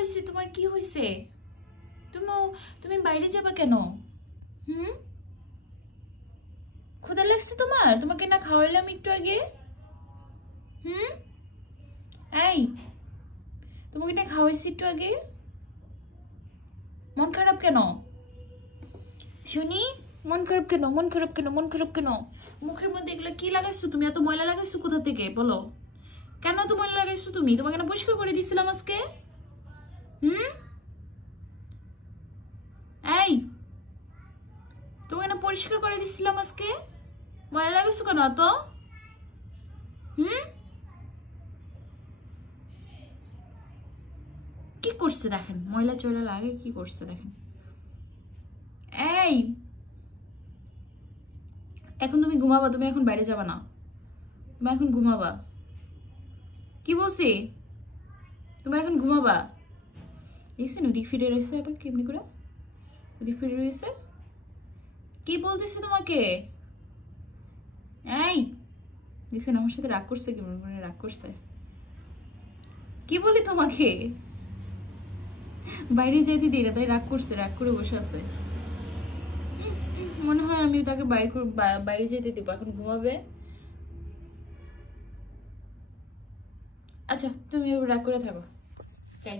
হয়েছে তোমার? কি হয়েছে? তুমি বাইরে যাবে কেন? ক্ষুধা লাগছে তোমার? তোমাকে না খাওয়াইলাম একটু আগে? এই, তোমাকে না খাওয়াইছি একটু আগে? মন খারাপ কেন শুনি? মন খারাপ কেন? মন খারাপ কেন? মন খারাপ কেন? মুখের মধ্যে এগুলো কি লাগাইছো তুমি? এত ময়লা লাগাইছো কোথা থেকে বলো? কেন এত ময়লা লাগাইছো তুমি? তোমাকে না পরিষ্কার করে দিছিলাম আজকে। এই, তোমাকে না পরিষ্কার করে দিছিলাম আজকে, ময়লা লাগাইছো কেন এত? কি করছে দেখেন, ময়লা চয়লা লাগে কি করছে দেখেন। এই, এখন তুমি ঘুমাবা, তুমি এখন বাইরে যাবা না, তুমি এখন ঘুমাবা। কি বলছি? তুমি এখন ঘুমাবা। দেখছেন ওদিক ফিরে রয়েছে, আবার কেমনি করে ওদিক ফিরে রয়েছে। কি বলতেছি তোমাকে? এই, দেখছেন আমার সাথে রাগ করছে, কেমন করে রাগ করছে। কি বলি তোমাকে? বাইরে যেতে দিই না তাই রাগ করছে, রাগ করে বসে আছে। মনে হয় আমি তাকে বাইরে যেতে দিব, এখন ঘুমাবে। আচ্ছা তুমি রাগ করে থাকো, চাই।